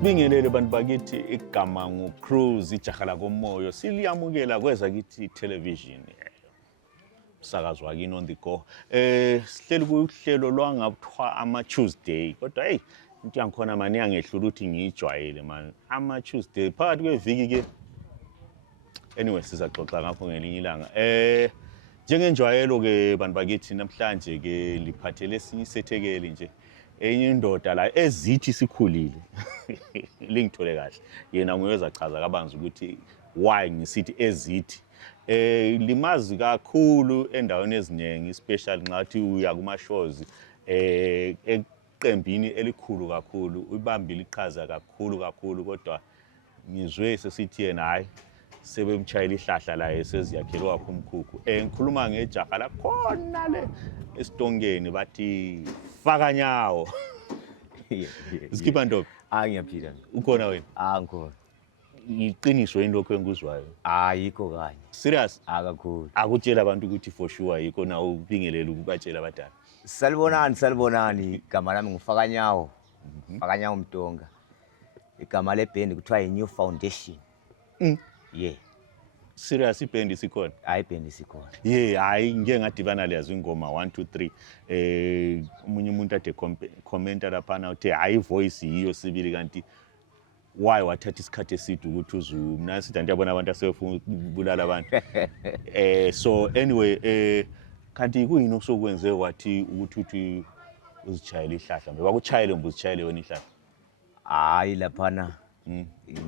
Sibingelele bantu bakithi igama nguCruise ijaha lakomoyo siliyamukela kweza kithi television umsakazo wakini on the go sihleli kuhlelo lwangakuthiwa ama Tuesday kodwa hey into yangikhona manje yangehlula ukuthi ngiyijwayele man ama Tuesday phakathi kweviki ke anyway sizaxoxa ngakho ngelinye ilanga njengenjwayelo ke bantu bakithi namhlanje ke liphathele esinye isethekeli nje enye indoda la ezithi sikhulile lingithole kahle yena nguyeza chaza kabanzi ukuthi why ngisithi ezithi limazi kakhulu endaweni eziningi especially ngathi uya kuma shows eqembini elikhulu kakhulu ubambile iqhaza kakhulu kodwa ngizwe sesithi yena hayi sebemchayela ihlahla la eseziyakhele wakho umkhukhu ngikhuluma ngejaha la khona le esitongeni bathi faka nyawo Skipper Ndobe ngiyaphila ukhona wena ngikhona iqiniso yini lokho engikuzwayo yikho kanye serious kakhulu akutshela abantu ukuthi for sure yikho na ubingelela ukubatshela abadala salibonani igama lami ngifaka nyawo Mtonga igama leband kuthiwa New Foundation serious iband isikhona iband isikhona hayi ngeke ngadibana lezo ingoma 1 2 3 umunye umuntu ade commenta lapha na uthi hayi voice yiyo sibili kanti why wathatha isikhathi eside ukuthi uzumna sithi ndiyabona abantu asefuna ukubulala abantu so anyway kanti kuyini okusokwenze wathi ukuthi uzijayela ihlahla ngoba kuchayele mbuzijayele wena ihlahla hayi laphana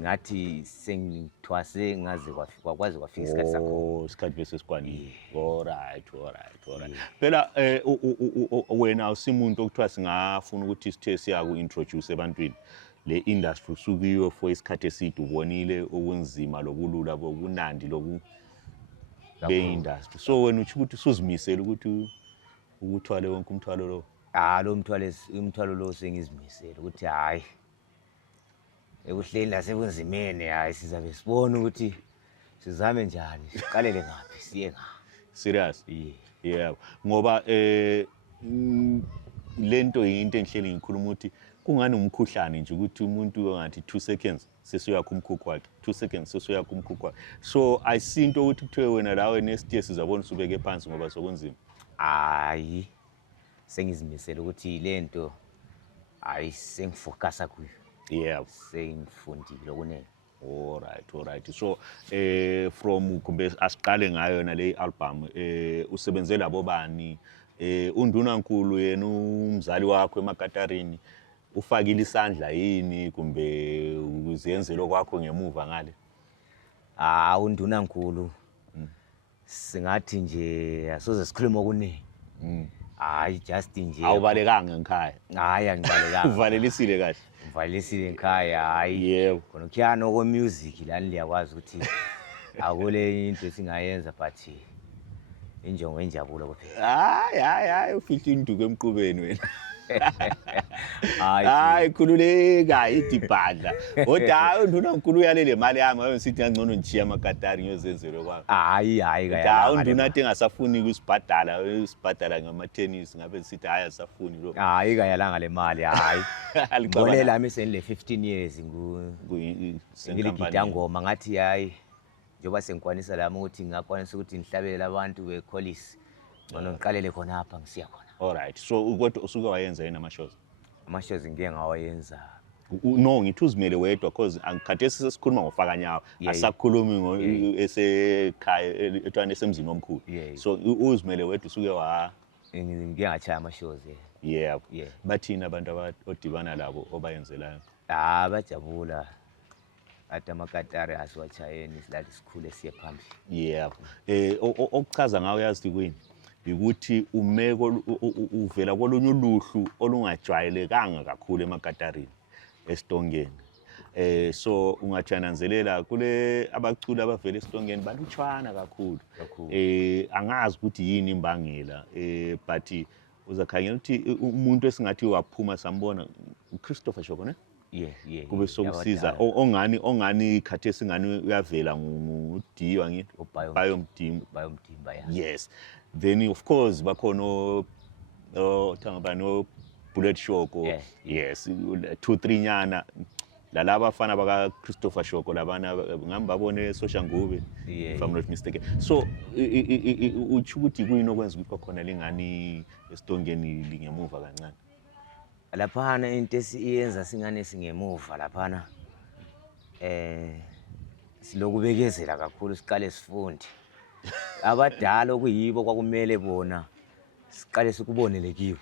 ngathi sengithwase ngaze kwazi kwafika isikhathi sakho isikhathi bese sikwanile alright phela wena usimuntu okuthiwa singafuna ukuthi sithe siyaku introduce ebantwini le industry usukiyo for isikhathi eside ubonile okunzima lokulula bokunandi loku be industry so wena uthi ukuthi usuzimisela ukuthi ukuthwale wonke umthwalo lo lo umthwalo lo sengizimisela ukuthi hayi ekuhleli lasebunzimene hayi sizabe sibona ukuthi sizame njani siqalele ngaphi siye ngaphi serious ngoba lento into enhleli ngikhuluma ukuthi kungani umkhuhlane nje ukuthi umuntu ngathi 2 seconds sesuyakho umkhukhu wakhe 2 seconds sesuyakho umkhukhu wakhe so ayisinto ukuthi kuthiwe wena lawe next year sizabona usubeke phansi ngoba sokunzima hayi sengizimisela ukuthi lento hayi sengifocus kuyo sengifundile okunene alright so from kumbe asiqale ngayo na le album usebenze labo bani undunankulu yena umzali wakho eMakatarini ufakile isandla yini kumbe uziyenzelo kwakho ngemuva ngale undunankulu singathi nje asoze sikhuluma okuningi hayi just nje awubalekanga ngekhaya hayi angibalekanga uvalelisile kahle uvalelisile ekhaya hayi khona kukhiyana okwe music lani liyakwazi ukuthi akule into esingayenza but injongo enjabulo kuphela hayi ufihla induku emqubeni wena hayi khululeka idibhadla kodwa undunankulu uyalele mali yami ayosithi ngangcono ngichiya amakatari ngiyozenzelo kwami hayi unduna engasafuni kusibhadala ngama tennis ngabe sithi hayi asafuni lo hayi kayalanga le mali hayi ngibone lami senile 15 years ngilidida ngoma ngathi hayi njoba sengikwanisa lami ukuthi ngakwanisa ukuthi ngihlabele abantu beKholis ngcono ngiqalele khona apha ngisiya khona alright so kodwa usuke wayenza yena ama shows ngeke ngawayenza no ngithi uzimele wedwa because angikhathesi sesikhuluma ngofaka nyawo asakhulumi esekhaya etwana esemzini omkhulu so uzimele wedwa usuke ngike ngachaya ama shows bathina abantu odibana labo obayenzelayo bajabula athi amakatari asiwachayeni silali sikhule siye phambili okuchaza ngawo yazi kuyini ukuthi umeko uvela kolunye uluhlu olungajwayelekanga kakhulu eMakatarini esitongeni so ungatshananzelela kule abaculi abavela esitongeni balutshwana kakhulu angazi ukuthi yini imbangela but uzakhangela ukuthi umuntu esingathi waphuma sambona uChristopher Shoko ne kube sokusiza ongani ikhathesi ngani uyavela nguDiwa ngithi bayomdimba yes then of course bakhona thanga bani Bullet Shoko yes 2-3 nyana lalaba abafana baka Christopher Shoko labana ngami babone Social Ngube Yeah, if I'm not mistaken. So uthi ukuthi kuyini okwenza ukuthi kwakhona lengani esitongeni lingemuva kancane. laphana into esiyenza singane singemuva laphana silokubekezela kakhulu siqale sifunde abadala okuyibo kwakumele bona siqale sikubonele kibo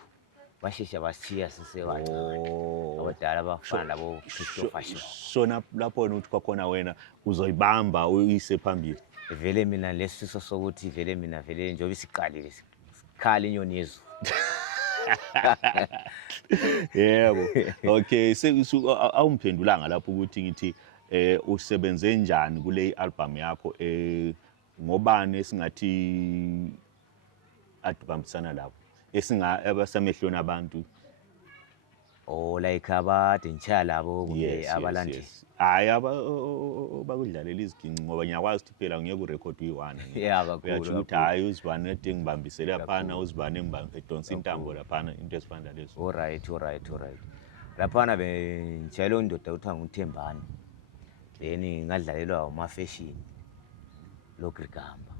bashesha basithiya sisebancane abadala abafana labo Christopher Shoko. So lapho uthi kwakhona wena uzoyibamba uyise phambili. Vele mina lesifiso sokuthi vele mina vele njengoba siqalile sikhala inyoni yezulu. Yebo. Okay, awumphendulanga lapho ukuthi ngithi usebenze njani kule album yakho ngobani esingathi adibambisana lapho abasamehlweni abantu. Oh like abade ngichaya labo kumbe abalandeli. Hayi bakudlalela iziginci ngoba ngiyakwazi ukuthi phela ngeke urecord uyi1. Yeah kakhulu. Uyathi ukuthi hayi uzibani nedi ngibambisele laphana uzibani edonsa intambo laphana into ezifana lezo. Alright. Laphana benjalo indoda uthiwa nguThembani. Then ngadlalelwa uma fashion loGrigamba.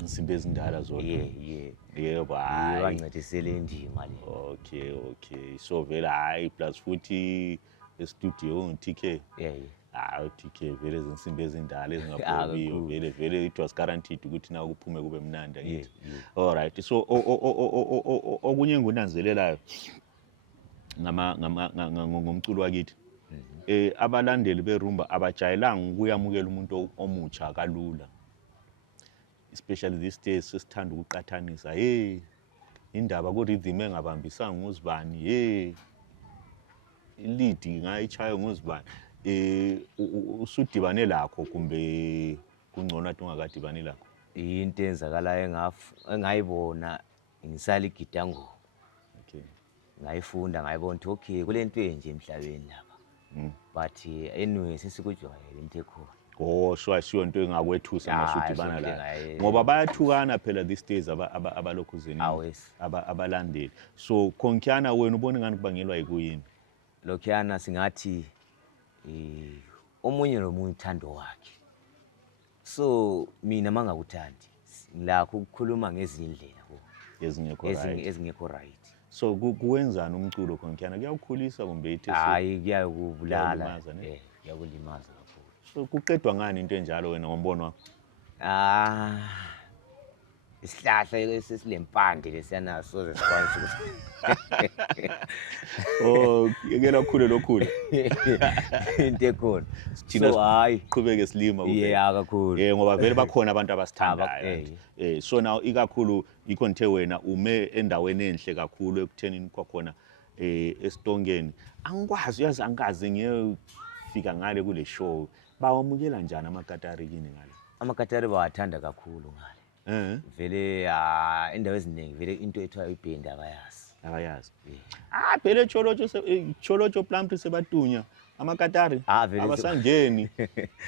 Insimbi ezindala zodwa. Yeah. Yebo hayi. Bancedisele indima le. Okay. So vele hayi plus futhi e-studio uTK. Yeah. Hayi uTK vele izinsimbi ezindala ezingaphobiyo vele it was guaranteed ukuthi na kuphume kube mnandi ngithi. Alright. So okunye engunanzelelayo ngomculo wakithi. Abalandeli berumba abajayelanga ukuyamukela umuntu omutsha kalula. Especially these days sesithanda ukuqathanisa indaba ku rhythm engabambisanga nguzibani lead ngayichayo nguzibani usudibane lakho kumbe kungcono athi ungakadibani lakho. Into enzakalayo engayibona ngisala igidango. Okay. Ngayifunda ngayibona ukuthi okay kulento enje emhlabeni lapha. But anyway sesikujwayele into ekhona. So asiyonto engakwethusa masudibana la. Ngoba bayathukana phela these days abalokhuzeni abalandeli. So Khonkyana wena ubona ngani kubangelwa yikuyini? Lokhuyana singathi omunye nomunye uthando wakhe. So mina mangakuthandi ngilakho ukukhuluma ngezindlela ezingekho right. So kuwenzani umculo Khonkyana kuyawukhulisa kumbe ithi hayi kuyakubulala kuyakulimaza kakhulu. So kuqedwa ngani into enjalo wena ngombono wakho? Isihlahla esilempande lesiyana soze sikwazi yekela ukukhule lokhule. Into ekhona. So hayi qhubeke silima kuphela. Yeah kakhulu. Ngoba vele bakhona abantu abasithandayo. So now ikakhulu yikho nithe wena ume endaweni enhle kakhulu ekuthenini kwakhona esitongeni. Angikwazi uyazi angikaze ngiyefika ngale kule show. Bawamukela njani amakatari kini ngale? Amakatari bawathanda kakhulu ngale. Vele indawo eziningi vele into ethiwa iBhendi akayazi. Phela Cholocho Plumtree sebatunya amakatari abasangeni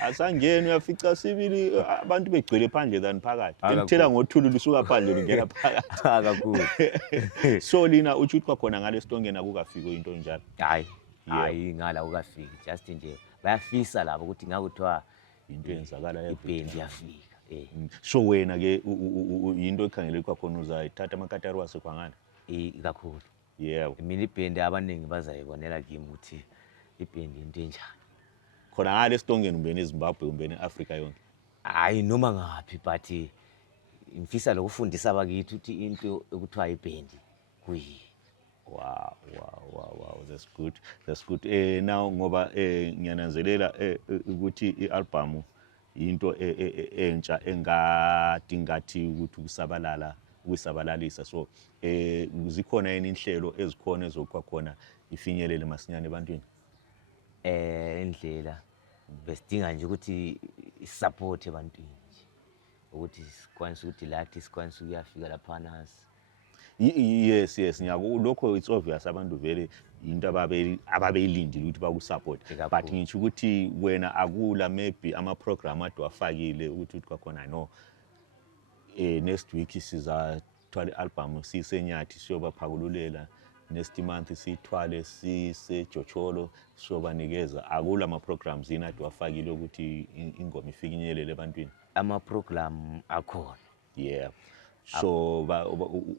asangeni uyafica sibili abantu begcwele phandle than phakathi ngithela ngothulu lisuka phandle lingena phakathi kakhulu. So lina uthi kwakhona ngale sitongeni akukafika into njalo. Hayi ngala ukafika just nje bayafisa labo ukuthi ngakuthiwa into yenzakala iBhendi yafika. So wena ke into ekhangele kwakhona uzayithatha amakatari wasekwangana kakhulu. Yebo. Mina iBhendi abaningi bazayibonela kimi ukuthi iBhendi into enjani. Khona ngale sitongeni umbene eZimbabwe umbene eAfrica yonke. Hayi noma ngaphi but ngifisa lokufundisa abakithi ukuthi into ekuthiwa iBhendi kuyini. Wow, that's good. Now ngoba ngiyananzelela ukuthi ialbum into entsha engadingathi ukuthi ukusabalalisa. So zikhona yini inhlelo ezikhona ezokwakhona ifinyelele masinyane ebantwini? Indlela besidinga nje ukuthi isupport ebantwini nje ukuthi sikwanise ukuthi lathi sikwanise ukuyafika laphana. Yes lokho it's obvious abantu vele into ababeyilindile ukuthi bakusupport, but ngisho ukuthi wena akula maybe ama program ade wafakile ukuthi kwakhona no next week sizathola album sisenyathi siyobaphakulela next month sithwale siseJocholo sobanikeza akula ama programs yini ade wafakile ukuthi ingoma ifikinyelele ebantwini. Ama-program akhona. Yeah. So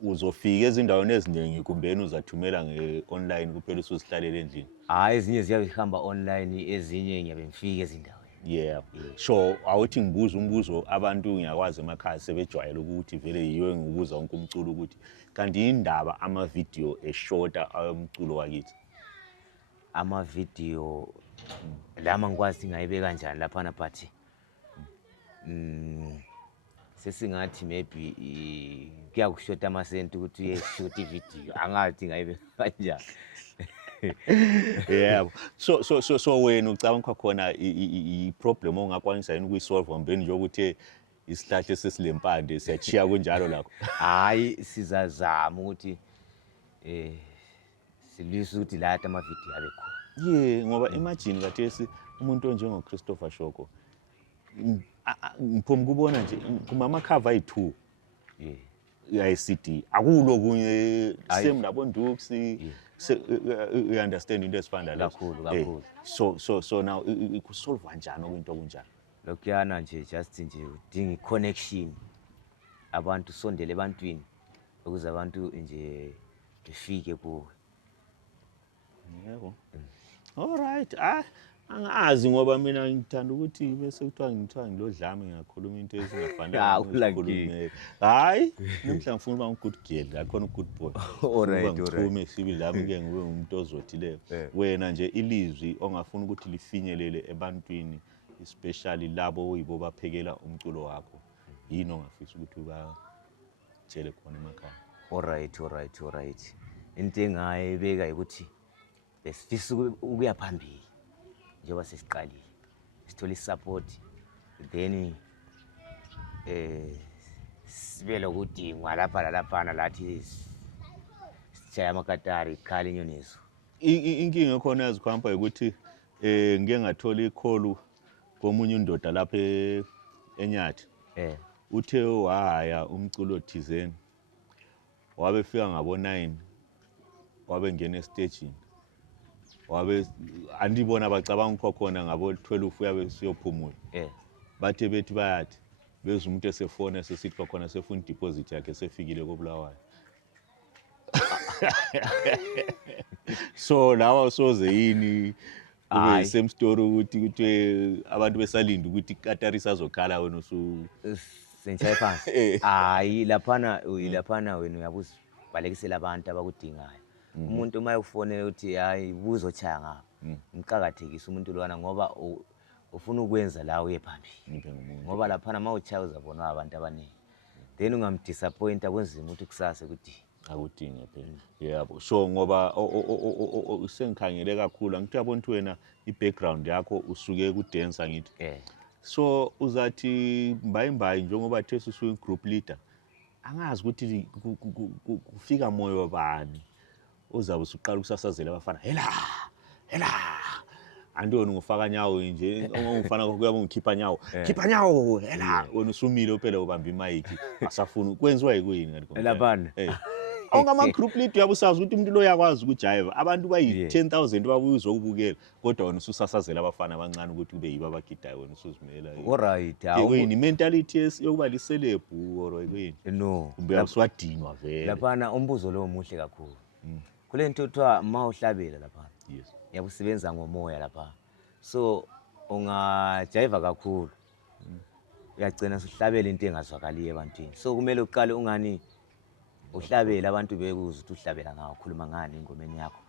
uzofika ezindaweni eziningi kumbeni uzathumela online kuphela usuzihlalele endlini. Hayi ezinye ziyahamba online, ezinye ngiyabe ngifike ezindaweni. Yeah. So awuthi ngibuza umbuzo abantu ngiyakwazi emakhaya sebejwayele ukuthi vele yiyo ngibuza wonke umculo ukuthi kanti indaba ama video eshorta ayomculo wakithi. Ama video lama ngikwazi ngayibeka kanjani lapha na but sesingathi maybe kuyakushota amasenti ukuthi uyeshoot ivideo angathi ngayibe kanjani. Yeah. So wena ucabanga khona I problem ongakwanisa yini ukuyisolve ngombeni nje ukuthi isihlahla sesilempande siyachiya kunjalo lakho. Hayi sizazama ukuthi silise ukuthi latha ama video abe khona. Yeah, ngoba imagine kathesi umuntu onjengo Christopher Shoko ngiphoma kubona nje kumama cover ayi2 ya CD akulo kunye same labo Ndux you understand into esifanda la kakhulu. So now ikusolve kanjani okwinto kunjani. Lokuyana nje just nje udinga connection abantu sondele ebantwini ukuze abantu nje befike kuwe. Yebo. All right. Angazi ngoba mina ngithanda ukuthi bese kuthiwa ngilodlame ngiyakhuluma into ezingafanele ukukhuluma. Hayi, namhla ngifuna ukuba good girl, akhona good boy. All right. Ngithume sibi lami ke ngibe umuntu ozothileyo. Wena nje ilizwi ongafuna ukuthi lifinyelele ebantwini especially labo oyibo baphekela umculo wakho. Yini ongafisa ukuthi ubatshele khona emakhaya? All right. Into engayibeka ukuthi besifisa ukuya phambili. Njengoba sesiqalile sithola isupport then sibele ukudingwa lapha lathi sishaya amakatari ikhala inyoniso. Inkinga khona yazikhamba ukuthi ngike ngathola icall komunye undoda lapha eNyathi. Uthe wahaya umculo thizeni wabe fika ngabo 9 wabe ngena e-stage wabe andibona bacabanga khona ngabo 12 uyabe siyophumula. Bathe bethi bayathi beza umuntu esefona esesithi khona sefuna deposit yakhe sefikile koBulawayo. So lawa soze yini kube same story ukuthi abantu besalinda ukuthi iKatari sazokhala wena usu sentshaye phansi. Hayi laphana wena uyabuza balekisela abantu abakudingayo. Umuntu uma ufonela uthi hayi buzochaya ngapha ngicakathekisa umuntu lwana ngoba ufuna ukwenza la uye phambili. Ngoba laphana mawuchaya uzabona abantu abaningi then ungamdisappoint akwenzima ukuthi kusasa ukuthi akudinge phela. Yebo. So ngoba sengikhangele kakhulu angithi uyabona ukuthi wena i-background yakho usuke ku dance ngithi. So uzathi mbayimbayi njengoba thesi usuyi group leader angazi ukuthi kufika moyo bani uzabe usuqala ukusasazela abafana hela andoni ngifaka nyawo nje ongifana kuyabe ngikhipha nyawo hela wena usumile phela ubamba imic asafuna kwenziwa yikuyini ngakho laphana. Ongama group leader uyabusazi ukuthi umuntu lo yakwazi ukujive abantu bayi 10,000 babuza ukubukela kodwa wena ususasazela abafana abancane ukuthi kube yibo abagidayo wena usuzimela. All right. Yini mentality yokuba liceleb or yini? No. Kumbe uswadinwa vele. Laphana umbuzo lo muhle kakhulu. Kulento kuthiwa mawuhlabela laphana. Yes. Yakusebenza ngomoya lapha. So ungajive kakhulu. Uyagcina usihlabela into engazwakali ebantwini. So kumele uqale ungani uhlabela abantu bekuzwa ukuthi uhlabela ngawo khuluma ngani ingomeni yakho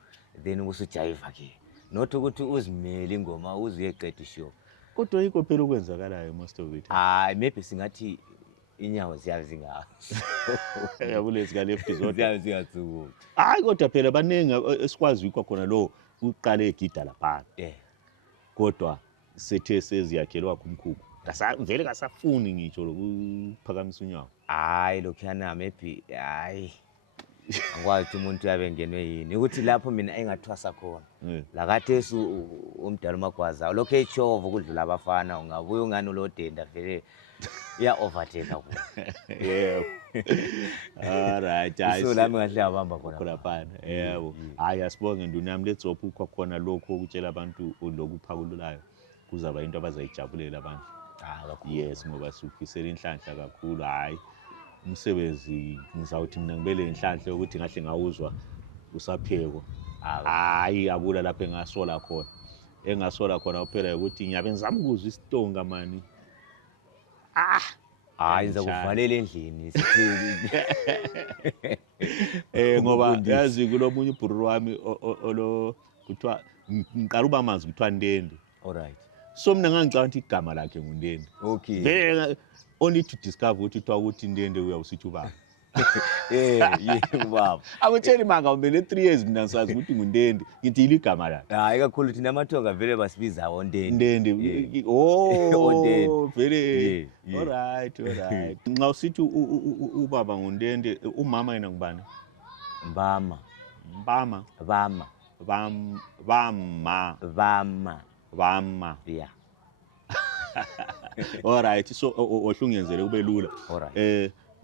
then ubusujive ke not ukuthi uzimele ingoma uziyeqeda ishow kodwa yikho phela okwenzakalayo most of it. Hayi maybe singathi inyawo ziyazinga yabulezi ka left zodwa ziyazuka. Hayi kodwa phela banengi esikwazi ukho khona lo uqale egida lapha. Kodwa sethe seziyakhelwa kumkhukhu vele kasafuni ngitsho lokuphakamisa unyawo. Hayi lokhuyana maybe hayi angikwazi ukuthi umuntu uyabe ngenwe yini ukuthi lapho mina engathwasa khona la kathesi umdala uMagwaza lokho echova ukudlula abafana ungabuya ungani ulodenda vele iya overtake kubo. Yebo. Alright, hayi. So lami ngahle abamba khona khona. Yebo. Hayi asibonge nduna yami ledzophu khona lokho ukutshela abantu lokuphakululayo kuzaba into abazayijabulela abantu. Kakhulu. Yes, ngoba sufisela inhlanhla kakhulu. Hayi umsebenzi ngizawuthi mina ngibele inhlanhla ukuthi ngahle ngawuzwa usapheko. Hayi akula lapho engasola khona. Engasola khona kuphela ukuthi ngiyabe ngizama ukuzwa isitonga mani. Hayi ngizakuvalela endlini ngoba yazi kulomunye ubhuru wami olo kuthiwa ngiqala uba amanzi kuthiwa Ndende. Alright. So mina ngangicabanga ukuthi igama lakhe nguNdende. Okay. Vele only to discover ukuthi Ndende uyawusithi ubaba. Ubaba. Akutshela manga umele 3 years mina ngisazi ukuthi nguNdende. Ngithi iligama lakhe. Hayi kakhulu thina amathonga vele basibiza Ndende. Ndende. Oh, vele. Alright. Nxa usithi ubaba nguNdende, umama yena ngubani? Mbama. Yeah. Alright, so ohlungenzele kube lula.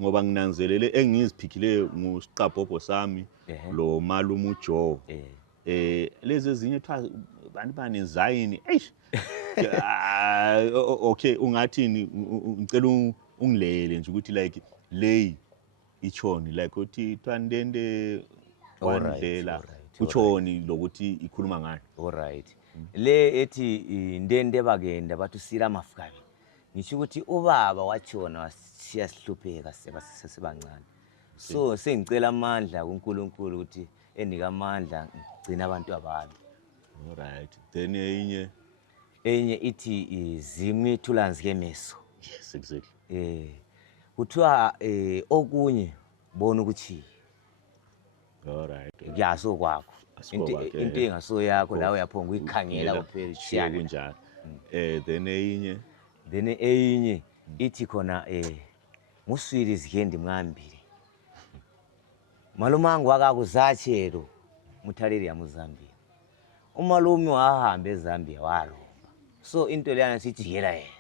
Ngoba nginanzelele engiziphikhile ngusiqabhobho sami lo malume uJoe. Lezi ezinye ethiwa bani Zayini. Okay, ungathini ngicela ungilele nje ukuthi like lay ichoni like uthi Ndende wandlela uchoni lokuthi ikhuluma ngani. Alright. Le ethi Ndende bakenda bathi usila mafikabi. Ngisho ukuthi ubaba wachona siyasihlupheka sebancane. So sengicela amandla kuNkulunkulu ukuthi enika amandla ngigcina abantu abami. Alright. Then enye ithi zimi thulanzike meso. Yes, exactly. Kuthiwa okunye bona ukuthi. Alright. Kuyaso kwakho. Into engaso yakho la uyaphonga uyikhangela kuphela shiyana kunjalo. Then enye ithi khona nguswili izikendi mngambili. Malume wangu akakuzatshelo muthaleli ya Mozambique. Umalume wahamba eZambia waromba. So into leyana sijikela yena.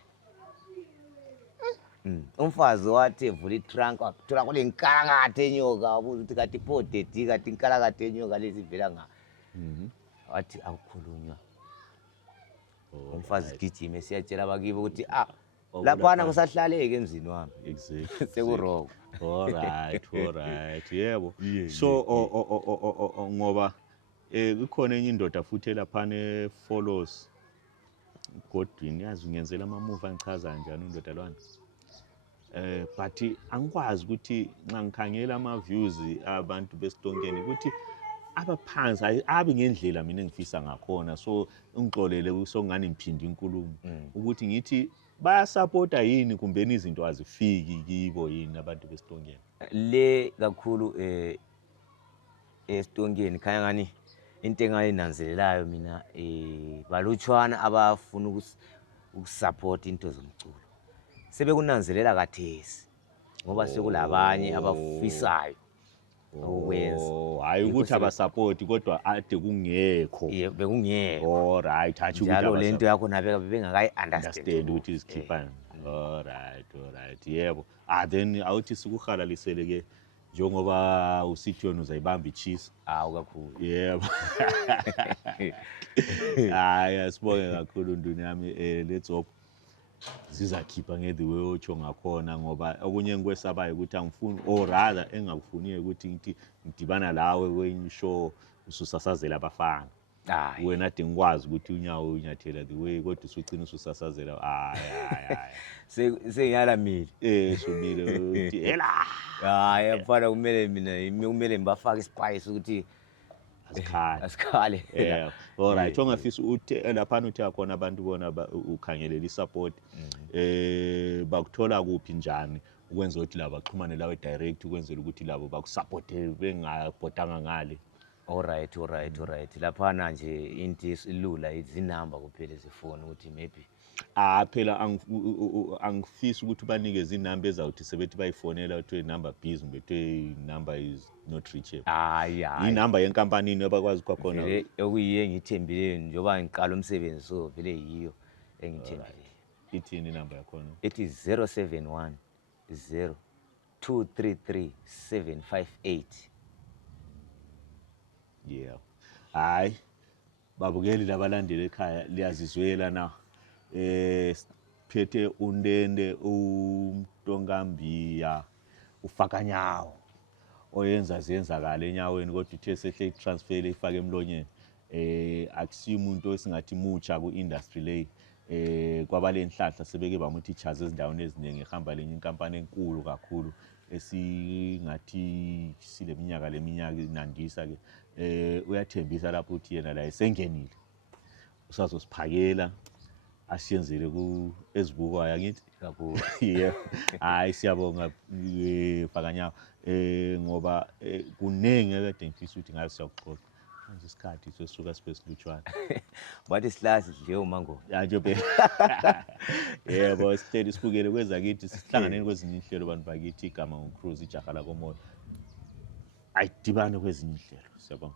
Umfazi wathi evula itrunk wathola kule nkalakathe enyoka wabuza ukuthi kathi pho dedi kathi inkalakathe enyoka lezi vela nga. Wathi akukhulunywa. Umfazi gijima siyatshela bakibo ukuthi laphana kusahlaleke emzini wami. Exactly. Sekuroko. Alright. Yebo. So ngoba kukhona enye indoda futhi laphana follows Godwin yazi ngenzela ama movie angichaza kanjani indoda lwana. But angikwazi ukuthi nxa ngikhangela ama views abantu besitongeni ukuthi abaphansi abe ngendlela mina engifisa ngakhona. So ngixolele kusongani ngiphinde inkulumo ukuthi ngithi bayasupporta yini kumbe izinto azifiki kibo yini abantu besitongeni. Le kakhulu esitongeni khaya ngani into engayinanzelelayo mina balutshwana abafuna ukusupport into zomculo. Sebekunanzelela kathesi ngoba sekulabanye abafisayo ukwenza. Hayi ukuthi abasupport kodwa ade kungekho. Yebo bekungekho. Alright, athi ukuthi njalo lento yakho nabeka bengakayi understand ukuthi izikhipana. Alright. Yebo. Then awuthi sikuhalalisele ke njengoba usithi yona uzayibamba icheese. Kakhulu. Yebo. Hayi asibonge kakhulu nduna yami let's hope sizakhipha nge the way otsho ngakhona ngoba okunye ngikwesabayo ukuthi angifuni or rather engakufuniyo ukuthi ngithi ngidibana lawe kwenye show ususasazela abafana. Wena ade ngikwazi ukuthi unyawo unyathela the way kodwa usucina ususasazela sengiyalamile. Shumile uthi hela. Hayi afana kumele ngibafake ispice ukuthi asikhale. Alright, ongafisa uthe lapha uthi yakona abantu bona ukhangelela isupport bakuthola kuphi njani ukwenza ukuthi laba baxhumane lawe direct ukwenzela ukuthi labo bakusupporte bengabhodanga ngale. Alright. Lapha nje into ilula izinamba kuphela zifoni ukuthi maybe Phela angifisi ukuthi banikeze inamba ezawuthi sebethi bayifonela ukuthi inamba busy bethi inamba is not reachable. Hayi Inamba yenkampanini abakwazi kwakhona. vele okuyiyo engithembileyo njengoba ngiqala umsebenzi so vele yiyo engithembileyo. Ithini inamba yakhona? It is 071 0233 758. Yeah. Hayi babukeli labalandeli ekhaya liyazizwela na. Phethe uNdende, uMtongambiya, uFakanyawo oyenza zenzakala enyaweni kodwa uthe sehle transfer ifake emlonyeni. Akusiyo umuntu esingathi mucha ku industry le. Kwabalenhlahla sebeke bamuthi ichaza ezindaweni eziningi ehamba lenye inkampani enkulu kakhulu esingathi sileminyaka inandisa ke. Uyathembisa lapho uthi yena la esengenile usazosiphakela asiyenzele ku ezibukwayo ngithi Kakhulu. yeah. Hayi siyabonga Fakanyawo ngoba kunengi ekade ngifisa ukuthi ngabe siyakuxoxa manje isikhathi sesuka sibesilutshwana. Bathi sihlahla sidle umango. Ya nje phela. Yebo sihleli sibukele kweza kithi sihlanganeni kwezinye inhlelo abantu bakithi igama ngoCruise ijaha la komoya. Ayidibane kwezinye inhlelo siyabonga.